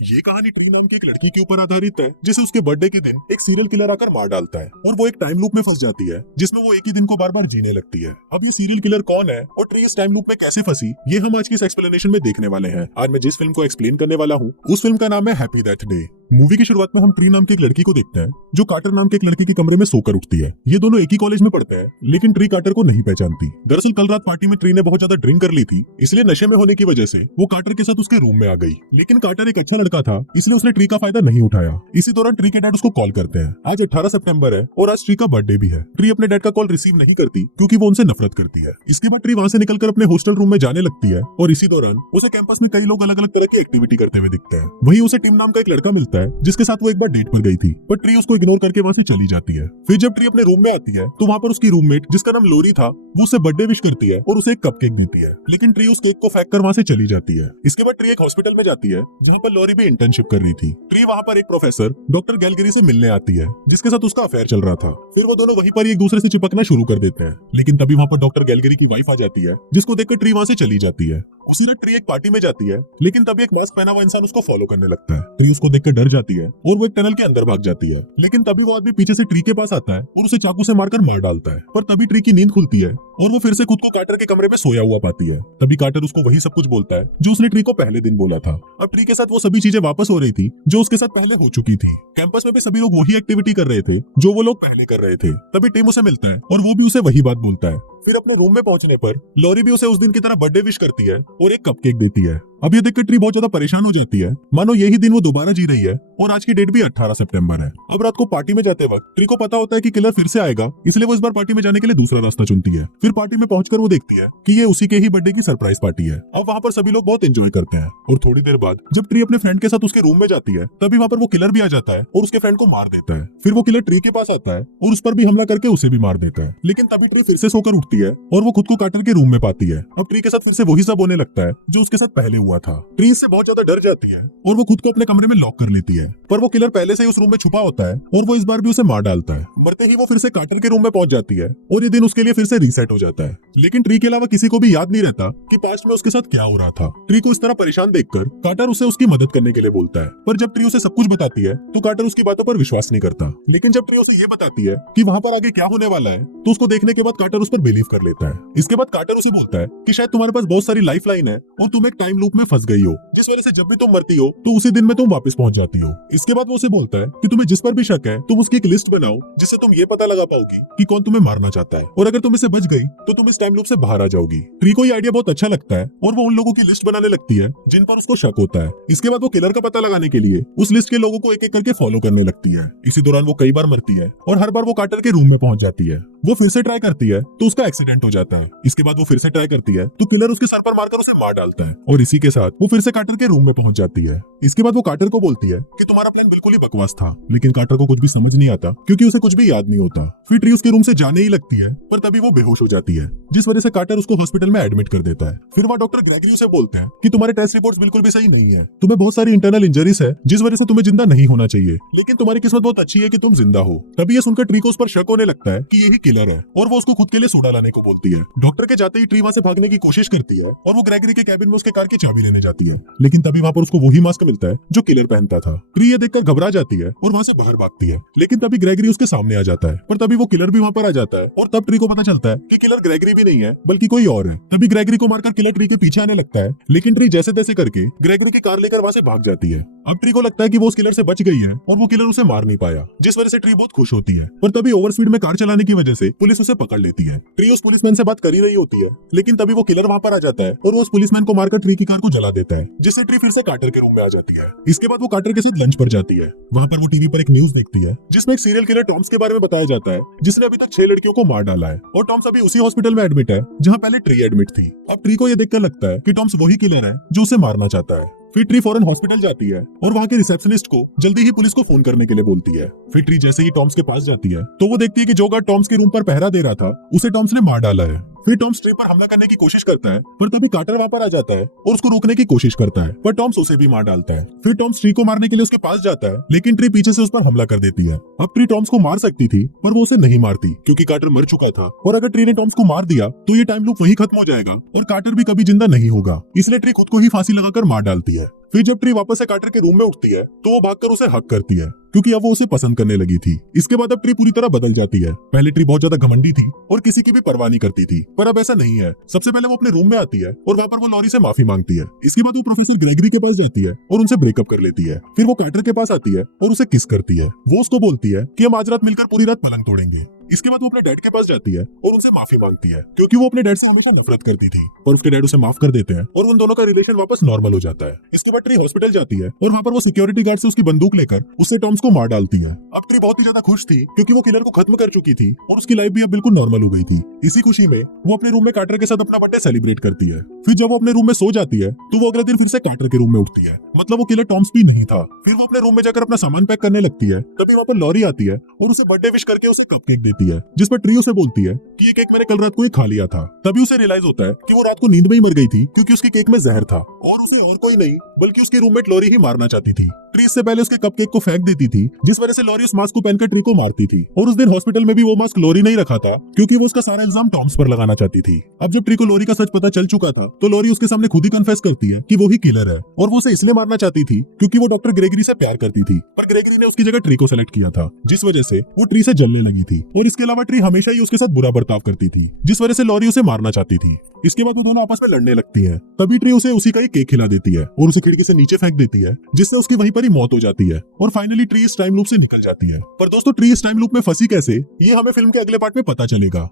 ये कहानी ट्री नाम की एक लड़की के ऊपर आधारित है जिसे उसके बर्थडे के दिन एक सीरियल किलर आकर मार डालता है और वो एक टाइम लूप में फंस जाती है जिसमें वो एक ही दिन को बार बार जीने लगती है। अब ये सीरियल किलर कौन है और ट्री इस टाइम लूप में कैसे फंसी, ये हम आज की इस एक्सप्लेनेशन में देखने वाले हैं। आज मैं जिस फिल्म को एक्सप्लेन करने वाला हूँ उस फिल्म का नाम है हैप्पी डेथ डे। मूवी की शुरुआत में हम ट्री नाम की एक लड़की को देखते हैं जो कार्टर नाम के एक लड़के के कमरे में सोकर उठती है। ये दोनों एक ही कॉलेज में पढ़ते हैं लेकिन ट्री कार्टर को नहीं पहचानती। दरअसल कल रात पार्टी में ट्री ने बहुत ज्यादा ड्रिंक कर ली थी, इसलिए नशे में होने की वजह से वो कार्टर के साथ उसके रूम में आ गई। लेकिन कार्टर एक अच्छा लड़का था इसलिए उसने ट्री का फायदा नहीं उठाया। इसी दौरान ट्री के डैड उसको कॉल करते हैं। आज 18 सितंबर है और आज ट्री का बर्थडे भी है। ट्री अपने डैड का कॉल रिसीव नहीं करती क्योंकि वो उनसे नफरत करती है। इसके बाद ट्री वहाँ से निकलकर अपने हॉस्टल रूम में जाने लगती है और इसी दौरान उसे कैंपस में कई लोग अलग अलग तरह की एक्टिविटी करते हुए दिखते हैं। वहीं उसे टिम नाम का एक लड़का मिलता है जिसके साथ वो एक बार डेट पर गई थी, पर ट्री उसको इग्नोर करके वहाँ से चली जाती है। फिर जब ट्री अपने रूम में आती है तो वहाँ पर उसकी रूममेट जिसका नाम लोरी था वो उसे बर्थडे विश करती है और उसे एक कपकेक देती है, लेकिन ट्री उस केक को फेंक कर वहाँ से चली जाती है। इसके बाद ट्री एक हॉस्पिटल में जाती है जहाँ पर लोरी भी इंटर्नशिप कर रही थी। ट्री वहाँ पर एक प्रोफेसर डॉक्टर गैलगरी से मिलने आती है जिसके साथ उसका अफेयर चल रहा था। फिर वो दोनों वहीं पर एक दूसरे से चिपकना शुरू कर देते हैं, लेकिन तभी वहाँ पर डॉक्टर गैलगरी की वाइफ आ जाती है जिसको देखकर ट्री वहाँ से चली जाती है। उसी रात ट्री एक पार्टी में जाती है लेकिन तभी एक मास्क पहना हुआ इंसान उसको फॉलो करने लगता है। ट्री उसको देखकर डर जाती है और वो एक टनल के अंदर भाग जाती है, लेकिन तभी वो आदमी पीछे से ट्री के पास आता है और उसे चाकू से मारकर मार डालता है। पर तभी ट्री की नींद खुलती है और वो फिर से खुद को कार्टर के कमरे में सोया हुआ पाती है। तभी कार्टर उसको वही सब कुछ बोलता है जो उसने ट्री को पहले दिन बोला था। अब ट्री के साथ वो सभी चीजें वापस हो रही थी जो उसके साथ पहले हो चुकी थी। कैंपस में भी सभी लोग वही एक्टिविटी कर रहे थे जो वो लोग पहले कर रहे थे। तभी टिम उसे मिलता है और वो भी उसे वही बात बोलता है। फिर अपने रूम में पहुंचने पर लोरी भी उसे उस दिन की तरह बर्थडे विश करती है और एक कपकेक देती है। अब ये देखकर ट्री बहुत ज्यादा परेशान हो जाती है, मानो यही दिन वो दोबारा जी रही है और आज की डेट भी 18 सितंबर है। अब रात को पार्टी में जाते वक्त ट्री को पता होता है कि किलर फिर से आएगा, इसलिए वो इस बार पार्टी में जाने के लिए दूसरा रास्ता चुनती है। फिर पार्टी में पहुंचकर वो देखती है कि ये उसी के ही बर्थडे की सरप्राइज पार्टी है। अब वहाँ पर सभी लोग बहुत एंजॉय करते हैं और थोड़ी देर बाद जब ट्री अपने फ्रेंड के साथ उसके रूम में जाती है तभी वहाँ पर वो किलर भी आ जाता है और उसके फ्रेंड को मार देता है। फिर वो किलर ट्री के पास आता है और उस पर भी हमला करके उसे भी मार देता है, लेकिन तभी ट्री फिर से सोकर उठती है और वो खुद को कार्टर के रूम में पाती है। अब ट्री के साथ फिर से वही सब होने लगता है जो उसके साथ पहले हुआ था। ट्री इससे बहुत ज्यादा डर जाती है और वो खुद को अपने कमरे में लॉक कर लेती है, पर वो किलर पहले से ही उस रूम में छुपा होता है और वो इस बार भी उसे मार डालता है। मरते ही वो फिर से कार्टर के रूम में पहुंच जाती है और ये दिन उसके लिए फिर से रीसेट हो जाता है। लेकिन ट्री के अलावा किसी को भी याद नहीं रहता कि पास्ट में उसके साथ क्या हो रहा था। ट्री को इस तरह परेशान देखकर कार्टर उसे उसकी मदद करने के लिए बोलता है, पर जब ट्री उसे सब कुछ बताती है तो कार्टर उसकी बातों पर विश्वास नहीं करता। लेकिन जब ट्री उसे ये बताती है कि वहाँ पर आगे क्या होने वाला है तो उसको देखने के बाद कार्टर उस पर बिलीव कर लेता है। इसके बाद कार्टर उसे बोलता है कि शायद तुम्हारे पास बहुत सारी लाइफ लाइन है और तुम एक टाइम लूप में फंस गई हो, जिस वजह से जब भी तुम मरती हो तो उसी दिन में तुम वापस पहुंच जाती हो। इसके बाद वो उसे बोलता है कि तुम्हें जिस पर भी शक है तुम उसकी एक लिस्ट बनाओ जिससे तुम ये पता लगा पाओगी कि कौन तुम्हें मारना चाहता है, और अगर तुम इसे बच गई तो तुम इस टाइम लूप से बाहर आ जाओगी। ट्री को ये आइडिया बहुत अच्छा लगता है और वो उन लोगों की लिस्ट बनाने लगती है जिन पर उसको शक होता है। इसके बाद वो किलर का पता लगाने के लिए उस लिस्ट के लोगों को एक एक करके फॉलो करने लगती है। इसी दौरान वो कई बार मरती है और हर बार वो कार्टर के रूम में पहुंच जाती है। वो फिर से ट्राई करती है तो उसका एक्सीडेंट हो जाता है। इसके बाद वो फिर से ट्राई करती है तो किलर उसके सर पर मारकर उसे मार डालता है और इसी के साथ वो फिर से कार्टर के रूम में पहुंच जाती है। इसके बाद वो कार्टर को बोलती है कि तुम्हारा प्लान बिल्कुल ही बकवास था, लेकिन कार्टर को कुछ भी समझ नहीं आता क्योंकि उसे कुछ भी याद नहीं होता। फिर ट्री उसके रूम से जाने ही लगती है पर तभी वो बेहोश हो जाती है, जिस वजह से कार्टर उसको हॉस्पिटल में एडमिट कर देता है। फिर वहाँ डॉक्टर ग्रेगरी से बोलते हैं कि तुम्हारे टेस्ट रिपोर्ट्स बिल्कुल भी सही नहीं है, तुम्हें बहुत सारी इंटरनल इंजरीज है जिस वजह से तुम्हें जिंदा नहीं होना चाहिए, लेकिन तुम्हारी किस्मत बहुत अच्छी है कि तुम जिंदा हो। तभी ये सुनकर ट्री को उस पर शक होने लगता है कि यही किलर है और वो उसको खुद के लिए सोडा लाने को बोलती है। डॉक्टर के जाते ही ट्री वहाँ से भागने की कोशिश करती है और वो ग्रेगरी के कैबिन में उसके कार की चाबी लेने जाती है, लेकिन तभी वहाँ पर उसको वही मास्क मिलता है जो किलर पहनता था। ट्री ये देखकर घबरा जाती है और वहाँ से बाहर भागती है, लेकिन तभी ग्रेगरी उसके सामने आ जाता है, पर तभी वो किलर भी वहाँ पर आ जाता है और तब ट्री को पता चलता है कि किलर ग्रेगरी भी नहीं है बल्कि कोई और है। तभी ग्रेगरी को मारकर किलर ट्री के पीछे आने लगता है, लेकिन ट्री जैसे तैसे करके ग्रेगरी की कार लेकर वहाँ से भाग जाती है। अब ट्री को लगता है कि वो उस किलर से बच गई है और वो किलर उसे मार नहीं पाया, जिस वजह से ट्री बहुत खुश होती है। पर तभी ओवर स्पीड में कार चलाने की वजह से पुलिस उसे पकड़ लेती है। ट्री उस पुलिसमैन से बात कर ही रही होती है, लेकिन तभी वो किलर वहाँ पर आ जाता है और वो उस पुलिसमैन को मारकर ट्री की कार को जला देता है, जिससे ट्री फिर से कार्टर के रूम में आ जाती है। इसके बाद वो कार्टर के साथ लंच पर जाती है। वहाँ पर वो टीवी पर एक न्यूज देखती है जिसमें एक सीरियल किलर टॉम्स के बारे में बताया जाता है जिसने अभी तक 6 लड़कियों को मार डाला है, और टॉम्स अभी उसी हॉस्पिटल में एडमिट है जहाँ पहले ट्री एडमिट थी। अब ट्री को ये देखकर लगता है कि टॉम्स वही किलर है जो उसे मारना चाहता है। फिर ट्री फौरन हॉस्पिटल जाती है और वहाँ के रिसेप्शनिस्ट को जल्दी ही पुलिस को फोन करने के लिए बोलती है। फिर ट्री जैसे ही टॉम्स के पास जाती है तो वो देखती है कि जो गार्ड टॉम्स के रूम पर पहरा दे रहा था उसे टॉम्स ने मार डाला है। फिर टॉम्स ट्री पर हमला करने की कोशिश करता है, पर तभी कार्टर वहाँ पर आ जाता है और उसको रोकने की कोशिश करता है, पर टॉम्स उसे भी मार डालता है। फिर टॉम्स ट्री को मारने के लिए उसके पास जाता है, लेकिन ट्री पीछे से उस पर हमला कर देती है। अब ट्री टॉम्स को मार सकती थी पर वो उसे नहीं मारती क्योंकि कार्टर मर चुका था, और अगर ट्री ने टॉम्स को मार दिया तो ये टाइम लूप वहीं खत्म हो जाएगा और कार्टर भी कभी जिंदा नहीं होगा, इसलिए ट्री खुद को ही फांसी लगाकर मार डालती है। फिर जब ट्री वापस से कार्टर के रूम में उठती है तो वो भागकर उसे हक करती है क्योंकि अब वो उसे पसंद करने लगी थी। इसके बाद अब ट्री पूरी तरह बदल जाती है। पहले ट्री बहुत ज्यादा घमंडी थी और किसी की भी परवाह नहीं करती थी, पर अब ऐसा नहीं है। सबसे पहले वो अपने रूम में आती है और वहाँ पर वो लॉरी से माफी मांगती है। इसके बाद वो प्रोफेसर ग्रेगरी के पास जाती है और उनसे ब्रेकअप कर लेती है। फिर वो कार्टर के पास आती है और उसे किस करती है। वो उसको बोलती है कि हम आज रात मिलकर पूरी रात पलंग तोड़ेंगे। इसके बाद वो अपने डैड के पास जाती है और उनसे माफी मांगती है क्योंकि वो अपने डैड से हमेशा नफरत करती थी, पर उसके डैड उसे माफ कर देते हैं और उन दोनों का रिलेशन वापस नॉर्मल हो जाता है। इसके बाद ट्री हॉस्पिटल जाती है और वहाँ पर वो सिक्योरिटी गार्ड से उसकी बंदूक लेकर उससे टॉम्स को मार डालती है। अब ट्री बहुत ही ज्यादा खुश थी क्योंकि वो किलर को खत्म कर चुकी थी और उसकी लाइफ भी अब बिल्कुल नॉर्मल हो गई थी। इसी खुशी में वो अपने रूम में कार्टर के साथ अपना बर्थडे सेलिब्रेट करती है। फिर जब वो अपने रूम में सो जाती है तो वो अगले दिन फिर से कार्टर के रूम में उठती है, मतलब वो किलर टॉम्स भी नहीं था। फिर वो अपने रूम में जाकर अपना सामान पैक करने लगती है, तभी वहाँ पर लॉरी आती है और उसे बर्थडे विश करके उसे कपकेक देती है, जिस पर ट्री उसे बोलती है कि ये केक मैंने कल रात को ही खा लिया था। तभी उसे रियलाइज होता है कि वो रात को नींद में ही मर गई थी क्योंकि उसके केक में जहर था और उसे और कोई नहीं बल्कि उसकी रूममेट लॉरी ही मारना चाहती थी। ट्री इससे पहले उसके कपकेक को फेंक देती थी, जिस वजह से लॉरी उस मास्क को पहनकर ट्री को मारती थी। और उस दिन हॉस्पिटल में भी वो मास्क लॉरी नहीं रखा था क्योंकि वो उसका सारा इल्जाम टॉम्स पर लगाना चाहती थी। अब जब ट्री को लॉरी का सच पता चल चुका था तो लॉरी उसके सामने खुद ही कन्फेस करती है कि वो ही किलर है और वो उसे इसलिए मारना चाहती थी क्योंकि वो डॉक्टर ग्रेगरी से प्यार करती थी, पर ग्रेगरी ने उसकी जगह ट्री को सेलेक्ट किया था, जिस वजह से वो ट्री से जलने लगी थी। और इसके अलावा ट्री हमेशा ही उसके साथ बुरा बर्ताव करती थी, जिस वजह से लॉरी उसे मारना चाहती थी। इसके बाद वो दोनों आपस में लड़ने लगती है। तभी ट्री उसे उसी का ही केक खिला देती है और उसे खिड़की से नीचे फेंक देती है, जिससे उसकी वहीं पर ही मौत हो जाती है। और फाइनली ट्री इस टाइम लूप से निकल जाती है। पर दोस्तों ट्री इस टाइम लूप में फंसी कैसे, ये हमें फिल्म के अगले पार्ट में पता चलेगा।